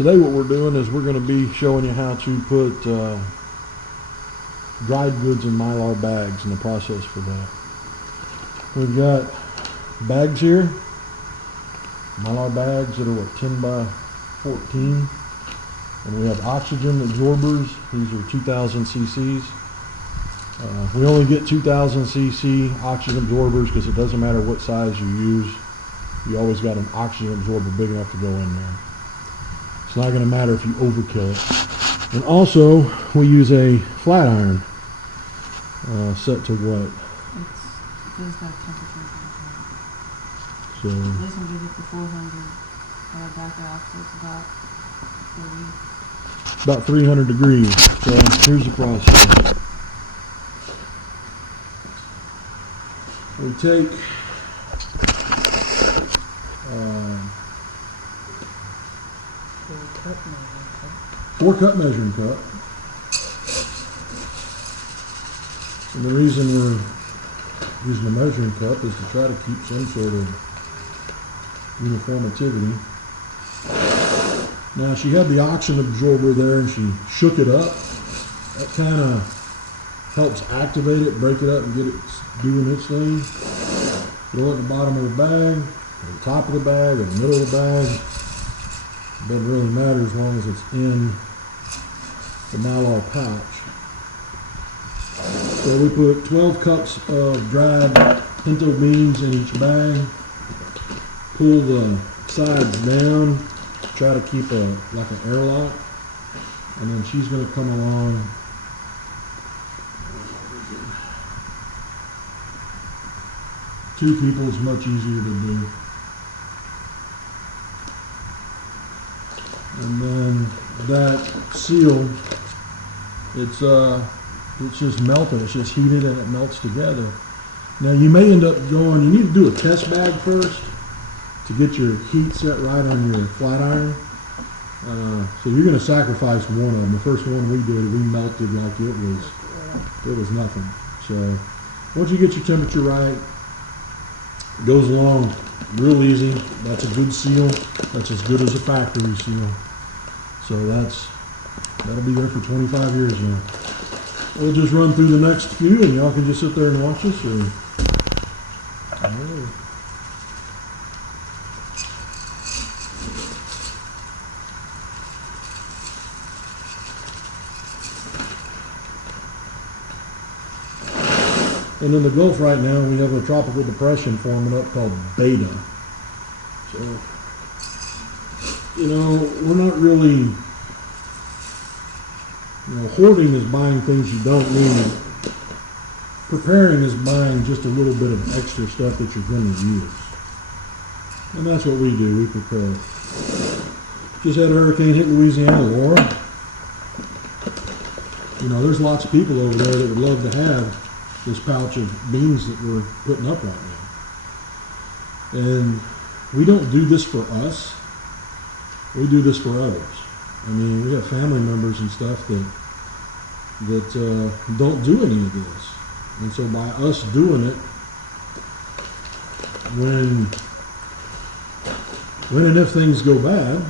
Today what we're doing is we're going to be showing you how to put dried goods in Mylar bags and the process for that. We've got bags here, Mylar bags that are 10 by 14, and we have oxygen absorbers. These are 2,000 cc's. We only get 2,000 cc oxygen absorbers because it doesn't matter what size you use. You always got an oxygen absorber big enough to go in there. It's not going to matter if you overkill it. And also, we use a flat iron set to what? It goes by temperature. So this one gives it to 400. Back off, so it's about 30. About 300 degrees. So here's the process. We take four-cup measuring cup. And the reason we're using a measuring cup is to try to keep some sort of uniformity. Now she had the oxygen absorber there and she shook it up. That kind of helps activate it, break it up and get it doing its thing. Go at the bottom of the bag, or the top of the bag, or the middle of the bag. It doesn't really matter as long as it's in the Mylar pouch. So we put 12 cups of dried pinto beans in each bag. Pull the sides down, try to keep like an airlock, and then she's going to come along. Two people is much easier to do. And then that seal, it's just melting, it's just heated and it melts together. Now you may end up going, you need to do a test bag first to get your heat set right on your flat iron. So you're going to sacrifice one of them. The first one we did, we melted like it was nothing. So once you get your temperature right, it goes along real easy. That's a good seal. That's as good as a factory seal. So that'll be there for 25 years now. We'll just run through the next few and y'all can just sit there and watch us. And in the Gulf right now, we have a tropical depression forming up called Beta. So, we're not really, hoarding is buying things you don't need. Preparing is buying just a little bit of extra stuff that you're going to use. And that's what we do, we prepare. Just had a hurricane hit Louisiana, Laura. There's lots of people over there that would love to have this pouch of beans that we're putting up right now. And we don't do this for us. We do this for others. I mean, we have family members and stuff that don't do any of this. And so by us doing it, when and if things go bad,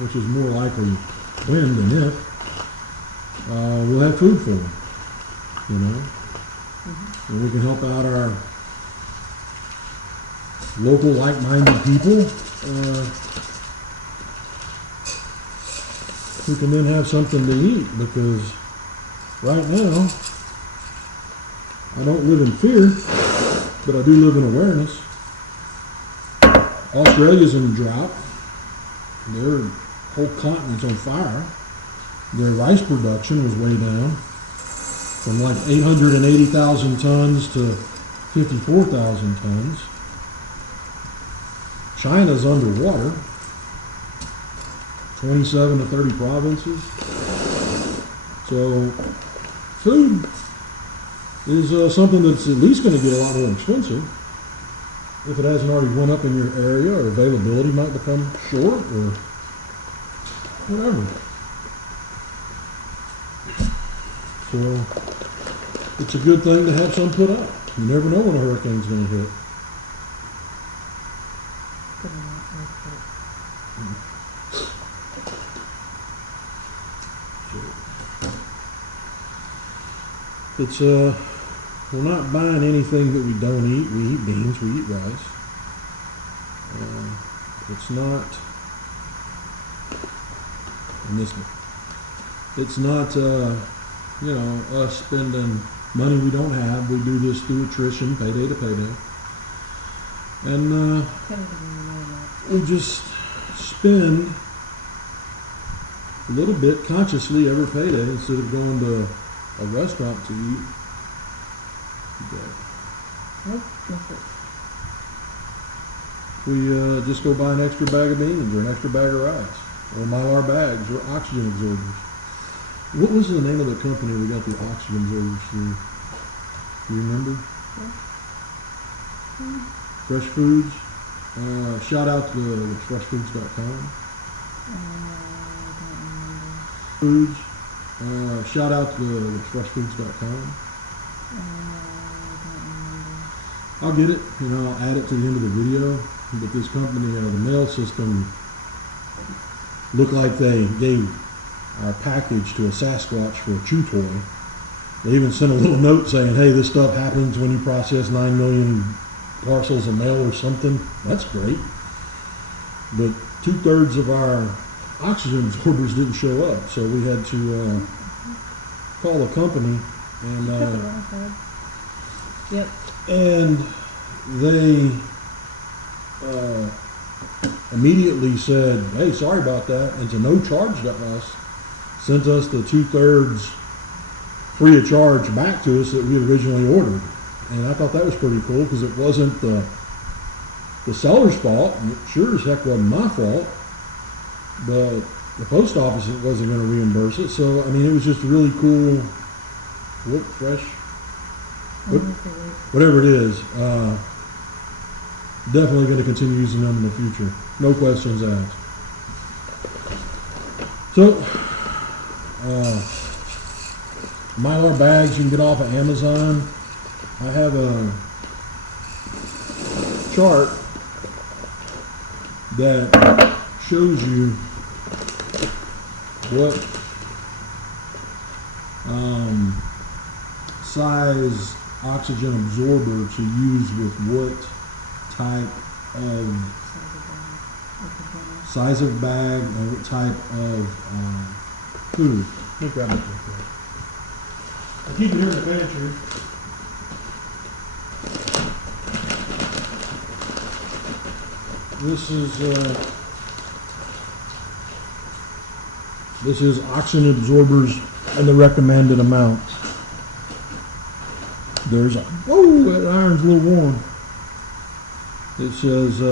which is more likely when than if, we'll have food for them, And we can help out our local like-minded people who can then have something to eat, because right now I don't live in fear, but I do live in awareness. Australia's in drought. Their whole continent's on fire. Their rice production was way down from like 880,000 tons to 54,000 tons. China's underwater, 27 to 30 provinces. So food is something that's at least going to get a lot more expensive if it hasn't already went up in your area, or availability might become short, or whatever. So it's a good thing to have some put up. You never know when a hurricane's going to hit. It's we're not buying anything that we don't eat. We eat beans, we eat rice. It's not, I missed it. It's not, you know, us spending money we don't have. We do this through attrition, payday to payday. And we just spend a little bit consciously every payday instead of going to a restaurant to eat. Nope, miss it. We just go buy an extra bag of beans or an extra bag of rice or Mylar bags or oxygen absorbers. What was the name of the company we got the oxygen absorbers through? Do you remember? Fresh Foods. Shout out to freshfoods.com. Foods. Shout out to freshfoods.com. I'll get it, you know, I'll add it to the end of the video. But this company, the mail system, looked like they gave our package to a Sasquatch for a chew toy. They even sent a little note saying, hey, this stuff happens when you process 9 million parcels of mail or something. That's great. But 2/3 of our oxygen absorbers didn't show up, so we had to call the company and Yep. and they immediately said, hey, sorry about that, and to no charge to us, sent us the 2/3 free of charge back to us that we originally ordered. And I thought that was pretty cool because it wasn't the seller's fault, and it sure as heck wasn't my fault, but the post office wasn't going to reimburse it. So, I mean, it was just really cool. What, fresh? Whatever it is, definitely going to continue using them in the future. No questions asked. So, Mylar bags you can get off of Amazon. I have a chart that shows you what size oxygen absorber to use with what type of size of bag and what type of food. Let me grab it real quick. I keep it here in the pantry. This is oxygen absorbers and the recommended amount. There's a, whoa, that iron's a little warm. It says, I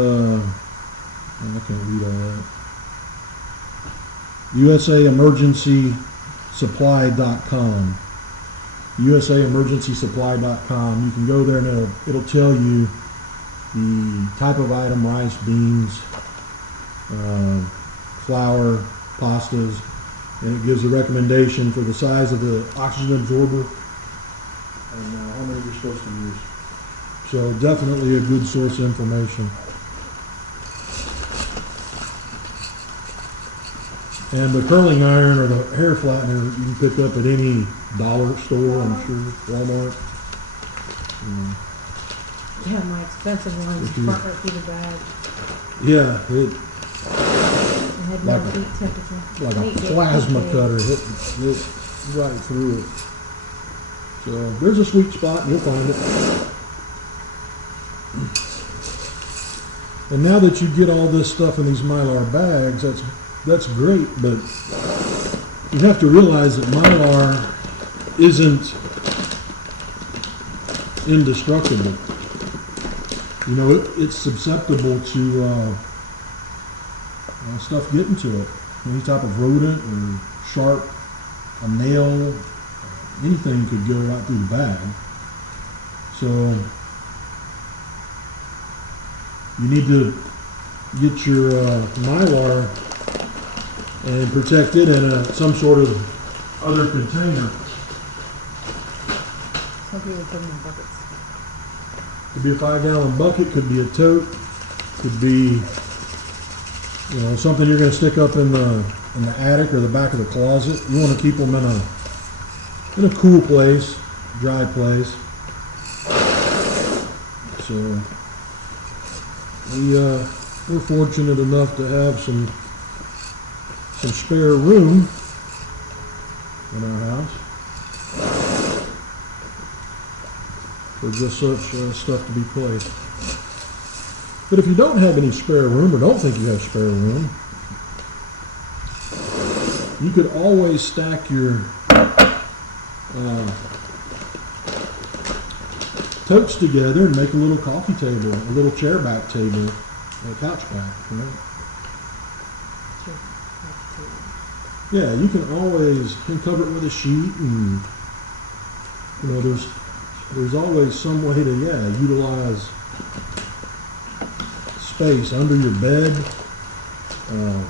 can't read all that. USAemergencysupply.com. USAemergencysupply.com. You can go there and it'll tell you the type of item, rice, beans, flour, pastas, and it gives a recommendation for the size of the oxygen absorber and how many you're supposed to use. So definitely a good source of information. And the curling iron or the hair flattener you can pick up at any dollar store, I'm sure, Walmart. Yeah, my expensive ones front right through the bag. Yeah, it had like no heat temperature. like a plasma cutter hitting it right through it. So there's a sweet spot, and you'll find it. And now that you get all this stuff in these Mylar bags, that's great, but you have to realize that Mylar isn't indestructible. You know, it's susceptible to stuff getting to it. Any type of rodent or sharp, a nail, anything could go right through the bag. So you need to get your Mylar and protect it in some sort of other container. Some people put them in buckets. Could be a 5-gallon bucket, could be a tote, could be You know, something you're going to stick up in the attic or the back of the closet. You want to keep them in a cool place, dry place. So we're fortunate enough to have some spare room in our house for just such stuff to be placed. But if you don't have any spare room or don't think you have spare room, you could always stack your totes together and make a little coffee table, a little chair back table, a couch back, right? Yeah, you can always cover it with a sheet, and you know there's always some way to utilize space under your bed, And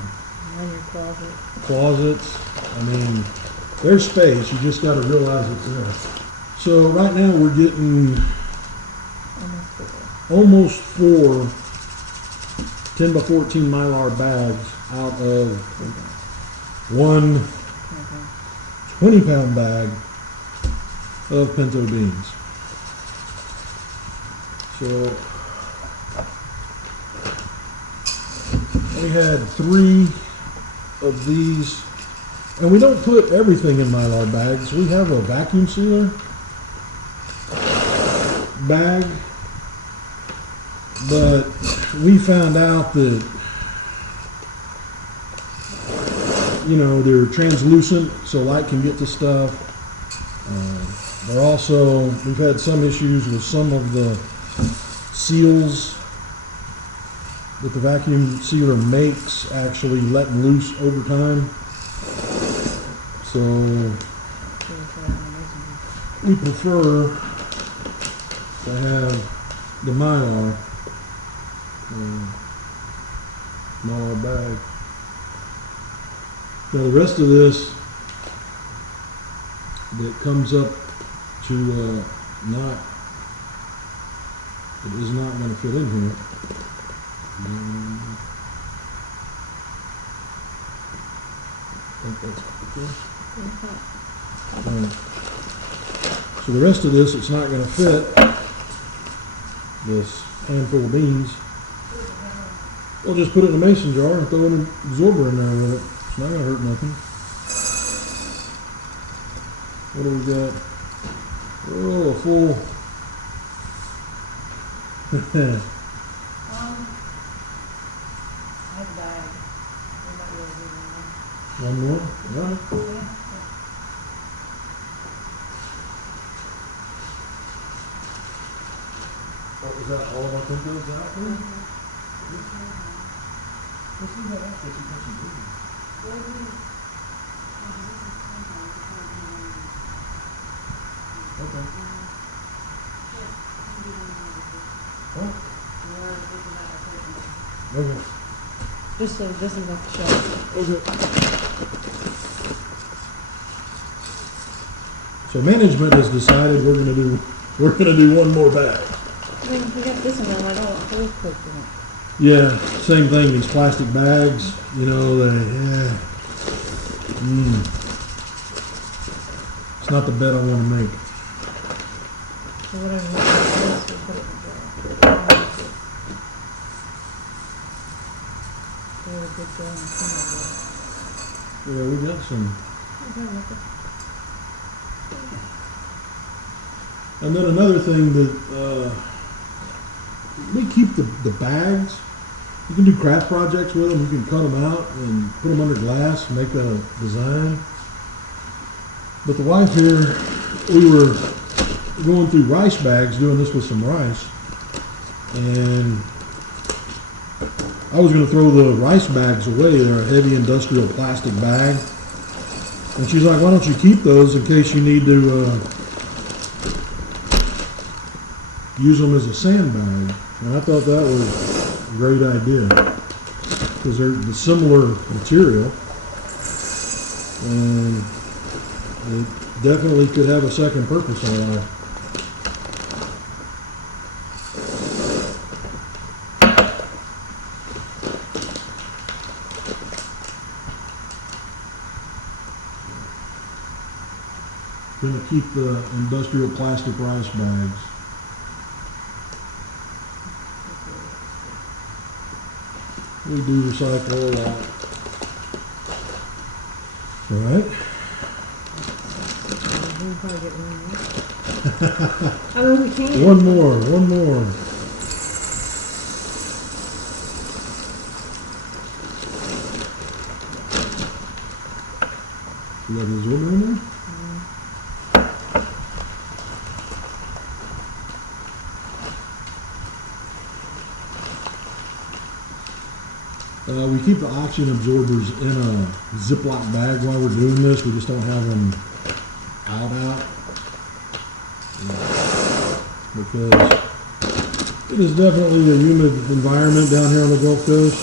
your closet. closets. I mean, there's space. You just got to realize it's there. So right now we're getting almost 4 10 by 14 Mylar bags out of one 20-pound bag of pinto beans. So we had 3 of these, and we don't put everything in Mylar bags. We have a vacuum sealer bag, but we found out that, you know, they're translucent, so light can get to stuff. They're also, we've had some issues with some of the seals that the vacuum sealer makes actually letting loose over time. So we prefer to have the Mylar bag. Now the rest of this that comes up to it is not going to fit in here. I think that's okay. So the rest of this, it's not going to fit this handful of beans. We'll just put it in a mason jar and throw an absorber in there with it. It's not going to hurt nothing. What do we got? Oh, a full. I have a bag. We might be able to do One more? Yeah. What was that? All of our pintos out there? Let's see what else we can put some beans. Okay. Huh? Okay. Just so this is off the shelf. Okay. So management has decided we're gonna do one more bag. I mean, we got this one, I don't want food cooked in it. Yeah, same thing. These plastic bags, you know, it's not the bet I want to make. So whatever you want, we'll put it in the jar. They have a good jar in the front Yeah, we got some. And then another thing that we keep the bags. You can do craft projects with them. You can cut them out and put them under glass, make a design. But the wife here, we were going through rice bags, doing this with some rice, and I was going to throw the rice bags away. They're a heavy industrial plastic bag. And she's like, why don't you keep those in case you need to use them as a sandbag? And I thought that was a great idea because they're the similar material, and it definitely could have a second purpose in our life. Gonna keep the industrial plastic rice bags. We do recycle a lot. Alright. We can probably get one more. I mean, we can. One more. You got his order in there? We keep the oxygen absorbers in a Ziploc bag while we're doing this. We just don't have them out. Because it is definitely a humid environment down here on the Gulf Coast.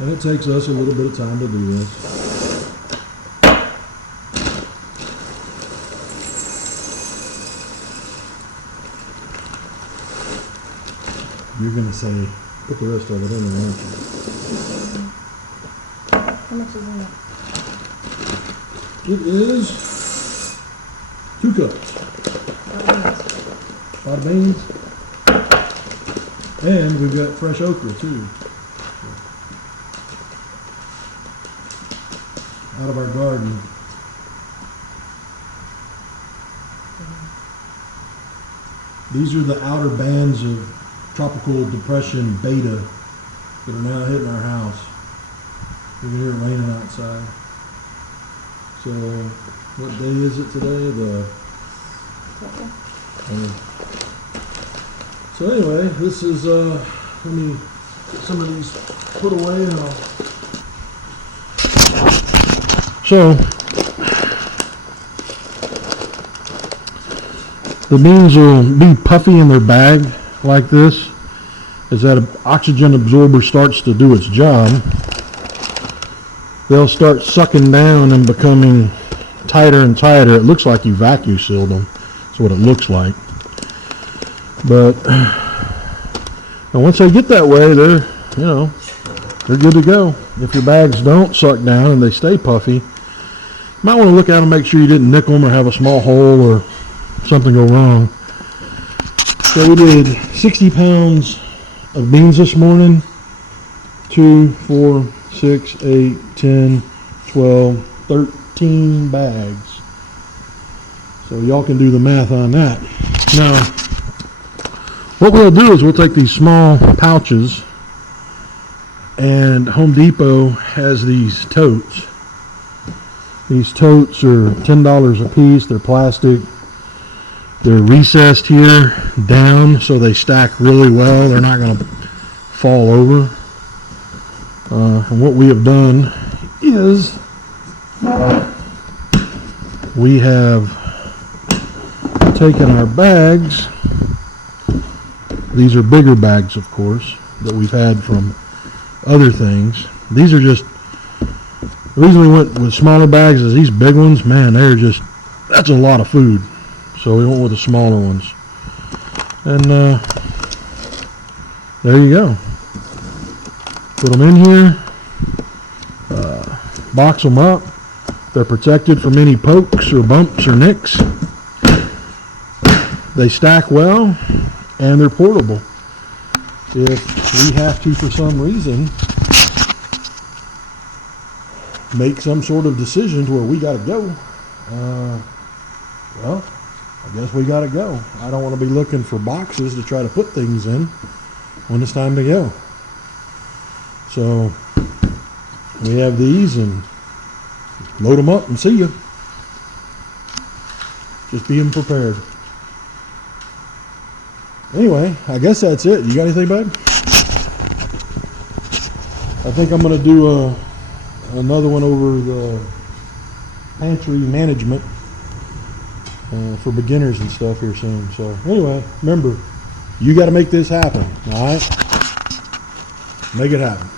And it takes us a little bit of time to do this. You're going to say, put the rest of it in there, aren't you? How much is in it? It is 2 cups. A lot of beans. And we've got fresh okra too. Out of our garden. These are the outer bands of tropical depression beta that are now hitting our house. You can hear it raining outside. So, what day is it today? So anyway, this is, let me get some of these put away and I'll... So, the beans will be puffy in their bag like this as that oxygen absorber starts to do its job. They'll start sucking down and becoming tighter and tighter. It looks like you vacuum sealed them. That's what it looks like. But and once they get that way, they're good to go. If your bags don't suck down and they stay puffy, you might want to look at them, make sure you didn't nick them or have a small hole or something go wrong. So we did 60 pounds of beans this morning. 2, 4, 6, 8, 10, 12, 13 bags. So y'all can do the math on that. Now, what we'll do is we'll take these small pouches, and Home Depot has these totes. These totes are $10 a piece. They're plastic. They're recessed here down so they stack really well. They're not going to fall over. And what we have done is we have taken our bags. These are bigger bags, of course, that we've had from other things. These are just, the reason we went with smaller bags is these big ones, man, that's a lot of food. So we went with the smaller ones. And there you go. Put them in here. Box them up. They're protected from any pokes or bumps or nicks. They stack well, and they're portable. If we have to, for some reason, make some sort of decision to where we got to go, well, I guess we got to go. I don't want to be looking for boxes to try to put things in when it's time to go. So we have these, and load them up and see you. Just being prepared. Anyway, I guess that's it. You got anything, bud? I think I'm going to do another one over the pantry management for beginners and stuff here soon. So anyway, remember, you got to make this happen. All right, make it happen.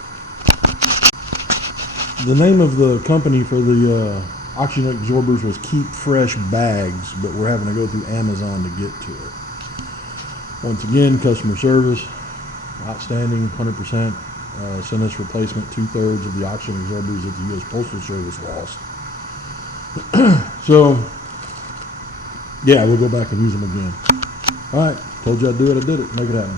The name of the company for the oxygen absorbers was Keep Fresh Bags, but we're having to go through Amazon to get to it. Once again, customer service, outstanding, 100%. Sent us replacement 2/3 of the oxygen absorbers that the U.S. Postal Service lost. So, yeah, we'll go back and use them again. All right, told you I'd do it, I did it, make it happen.